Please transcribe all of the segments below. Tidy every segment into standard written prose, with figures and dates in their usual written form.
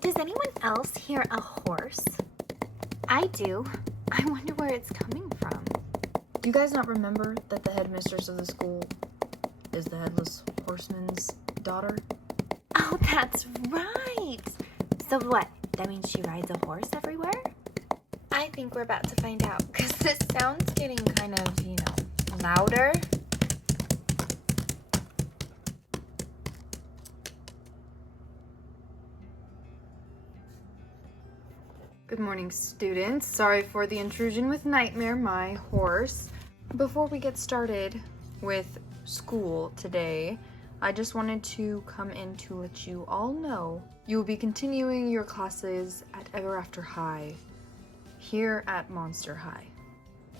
Does anyone else hear a horse? I do. I wonder where it's coming from. Do you guys not remember that the headmistress of the school is the headless horseman's daughter? Oh, that's right. So what? That means she rides a horse everywhere? I think we're about to find out, because this sound's getting kind of, louder. Good morning, students. Sorry for the intrusion with Nightmare, my horse. Before we get started with school today, I just wanted to come in to let you all know you will be continuing your classes at Ever After High here at Monster High.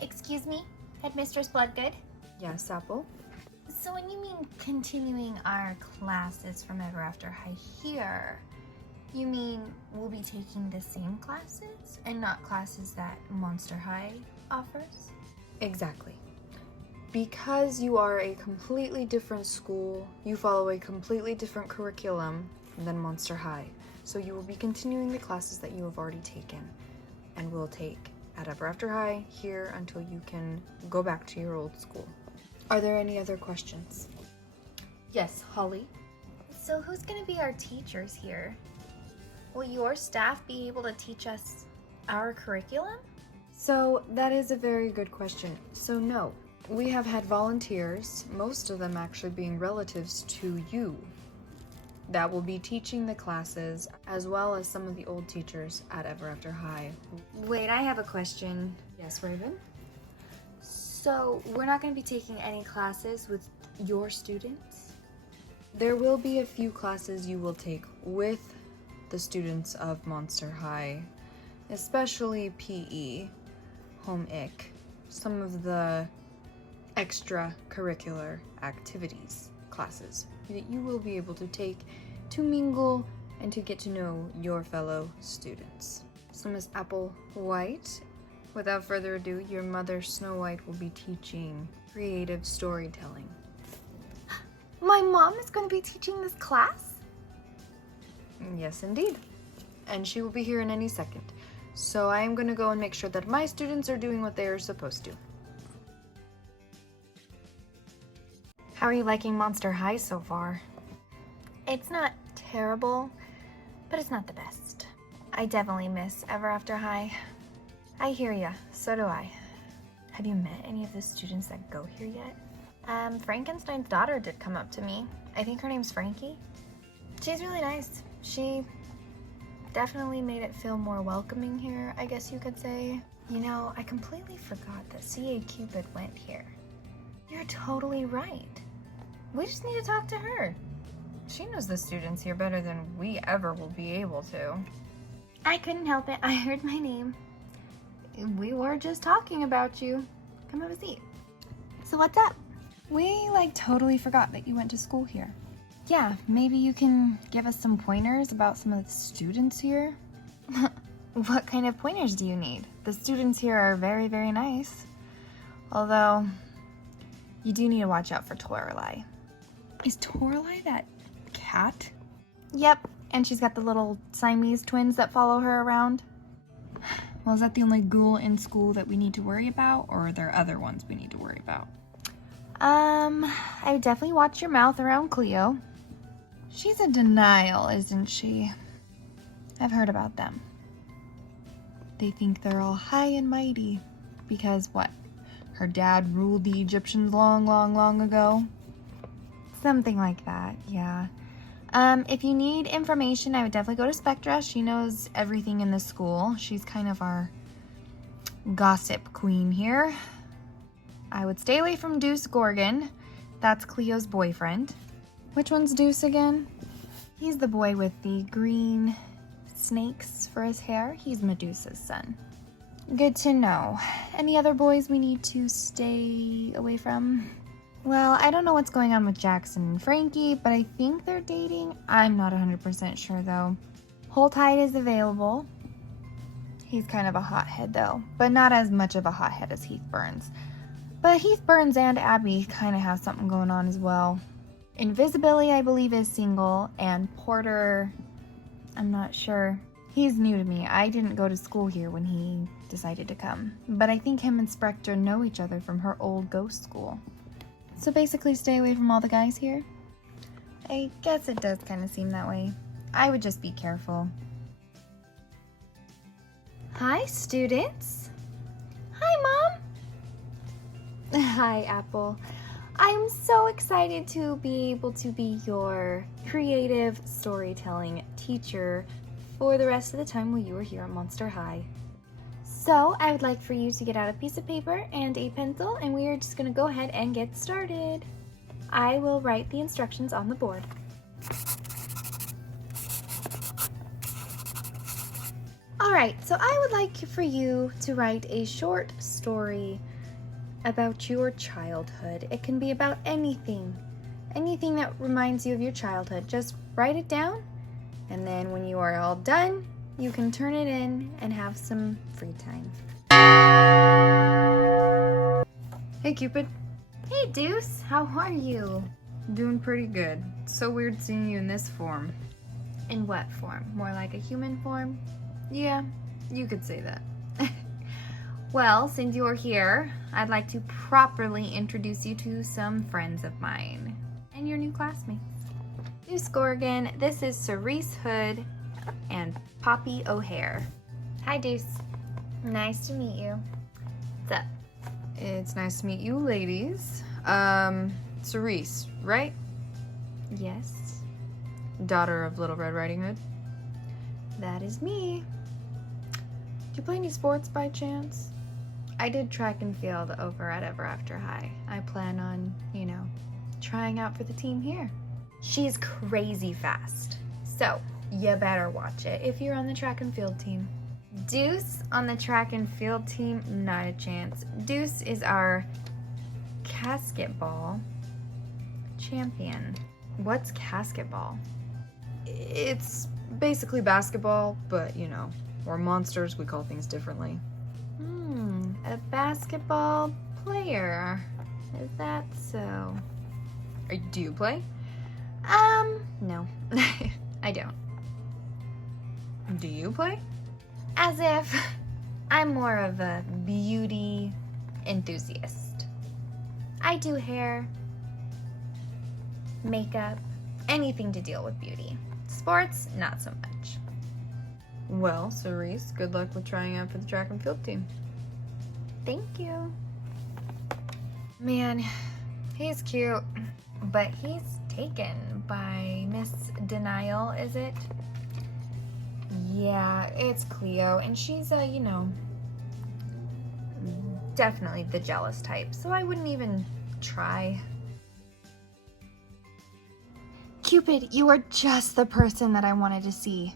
Excuse me, Headmistress Bloodgood? Yes, Apple? So when you mean continuing our classes from Ever After High here, you mean we'll be taking the same classes and not classes that Monster High offers? Exactly. Because you are a completely different school, you follow a completely different curriculum than Monster High. So you will be continuing the classes that you have already taken and will take at Ever After High here until you can go back to your old school. Are there any other questions? Yes, Holly? So who's going to be our teachers here? Will your staff be able to teach us our curriculum? So that is a very good question. So no, we have had volunteers, most of them actually being relatives to you, that will be teaching the classes, as well as some of the old teachers at Ever After High. Wait, I have a question. Yes, Raven? So we're not going to be taking any classes with your students? There will be a few classes you will take with the students of Monster High, especially PE, home ec, some of the extracurricular activities classes that you will be able to take to mingle and to get to know your fellow students. So Miss Apple White, without further ado, your mother Snow White will be teaching creative storytelling. My mom is going to be teaching this class? Yes, indeed. And she will be here in any second. So I am going to go and make sure that my students are doing what they are supposed to. How are you liking Monster High so far? It's not terrible, but it's not the best. I definitely miss Ever After High. I hear ya, so do I. Have you met any of the students that go here yet? Frankenstein's daughter did come up to me. I think her name's Frankie. She's really nice. She definitely made it feel more welcoming here, I guess you could say. You know, I completely forgot that C.A. Cupid went here. You're totally right. We just need to talk to her. She knows the students here better than we ever will be able to. I couldn't help it. I heard my name. We were just talking about you. Come have a seat. So what's up? We totally forgot that you went to school here. Yeah, Maybe you can give us some pointers about some of the students here? what kind of pointers do you need? The students here are very, very nice. Although, you do need to watch out for Toralei. Is Toralei that cat? Yep, and she's got the little Siamese twins that follow her around. Well, is that the only ghoul in school that we need to worry about, or are there other ones we need to worry about? I would definitely watch your mouth around Cleo. She's a denial, isn't she? I've heard about them. They think they're all high and mighty because what? Her dad ruled the Egyptians long, long, long ago? Something like that, yeah. If you need information, I would definitely go to Spectra. She knows everything in the school. She's kind of our gossip queen here. I would stay away from Deuce Gorgon. That's Cleo's boyfriend. Which one's Deuce again? He's the boy with the green snakes for his hair. He's Medusa's son. Good to know. Any other boys we need to stay away from? Well, I don't know what's going on with Jackson and Frankie, but I think they're dating. I'm not 100% sure, though. Holtide is available. He's kind of a hothead, though, but not as much of a hothead as Heath Burns. But Heath Burns and Abby kind of have something going on as well. Invisibility, I believe, is single, and Porter I'm not sure. He's new to me. I didn't go to school here when he decided to come. But I think him and Spectre know each other from her old ghost school. So basically stay away from all the guys here? I guess it does kind of seem that way. I would just be careful. Hi, students. Hi, Mom. Hi, Apple. I'm so excited to be able to be your creative storytelling teacher for the rest of the time while you are here at Monster High. So I would like for you to get out a piece of paper and a pencil, and we are just going to go ahead and get started. I will write the instructions on the board. Alright, so I would like for you to write a short story about your childhood. It can be about anything that reminds you of your childhood. Just write it down, and then when you are all done, you can turn it in and have some free time. Hey, Cupid. Hey, Deuce, how are you? Doing pretty good. It's so weird seeing you in this form. In what form? More like a human form? Yeah, you could say that. Well, since you're here, I'd like to properly introduce you to some friends of mine and your new classmates. Deuce Gorgon, this is Cerise Hood and Poppy O'Hare. Hi, Deuce. Nice to meet you. What's up? It's nice to meet you, ladies. Cerise, right? Yes, Daughter of Little Red Riding Hood. that is me. Do you play any sports by chance? I did track and field over at Ever After High. I plan on, trying out for the team here. She's crazy fast, so you better watch it if you're on the track and field team. Deuce on the track and field team, not a chance. Deuce is our basketball champion. What's basketball? It's basically basketball, but we're monsters, we call things differently. A basketball player. Is that so? Do you play? No. I don't. Do you play? As if I'm more of a beauty enthusiast. I do hair, makeup, anything to deal with beauty. Sports, not so much. Well, Cerise, good luck with trying out for the track and field team. Thank you. Man, he's cute. But he's taken by Miss Denial, is it? Yeah, it's Cleo, and she's, definitely the jealous type, so I wouldn't even try. Cupid, you are just the person that I wanted to see.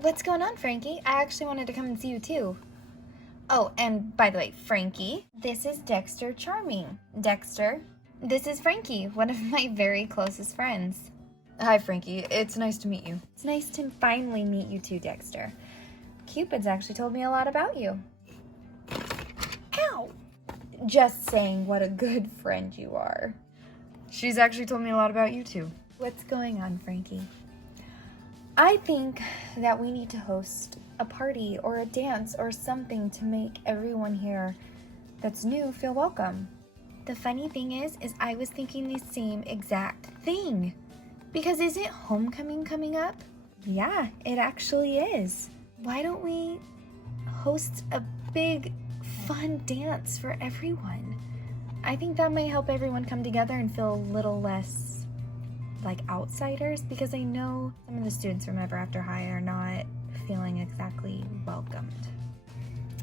What's going on, Frankie? I actually wanted to come and see you too. Oh, and by the way, Frankie, this is Dexter Charming. Dexter, this is Frankie, one of my very closest friends. Hi, Frankie. It's nice to meet you. It's nice to finally meet you too, Dexter. Cupid's actually told me a lot about you. Ow! Just saying what a good friend you are. She's actually told me a lot about you, too. What's going on, Frankie? I think that we need to host a party or a dance or something to make everyone here that's new feel welcome. The funny thing is I was thinking the same exact thing. Because isn't homecoming coming up? Yeah, it actually is. Why don't we host a big, fun dance for everyone? I think that might help everyone come together and feel a little less like outsiders, because I know some of the students from Ever After High are not feeling exactly welcomed.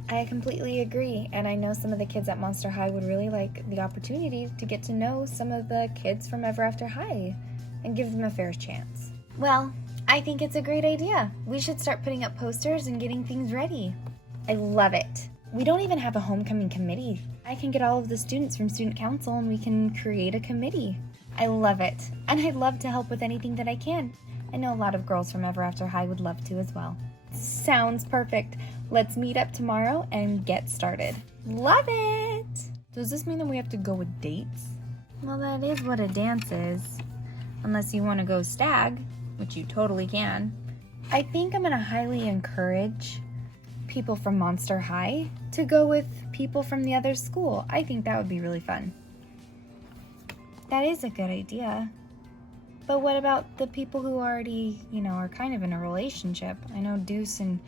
I completely agree, and I know some of the kids at Monster High would really like the opportunity to get to know some of the kids from Ever After High and give them a fair chance. Well, I think it's a great idea. We should start putting up posters and getting things ready. I love it. We don't even have a homecoming committee. I can get all of the students from student council and we can create a committee. I love it, and I'd love to help with anything that I can. I know a lot of girls from Ever After High would love to as well. Sounds perfect. Let's meet up tomorrow and get started. Love it! Does this mean that we have to go with dates? Well, that is what a dance is. Unless you want to go stag, which you totally can. I think I'm gonna highly encourage people from Monster High to go with people from the other school. I think that would be really fun. That is a good idea. But what about the people who already, are kind of in a relationship? I know Deuce and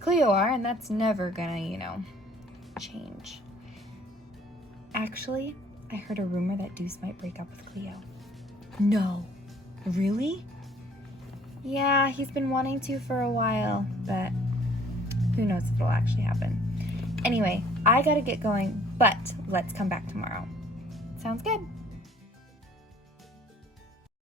Cleo are, and that's never gonna, change. Actually, I heard a rumor that Deuce might break up with Cleo. No. Really? Yeah, he's been wanting to for a while, but who knows if it'll actually happen. Anyway, I gotta get going, but let's come back tomorrow. Sounds good.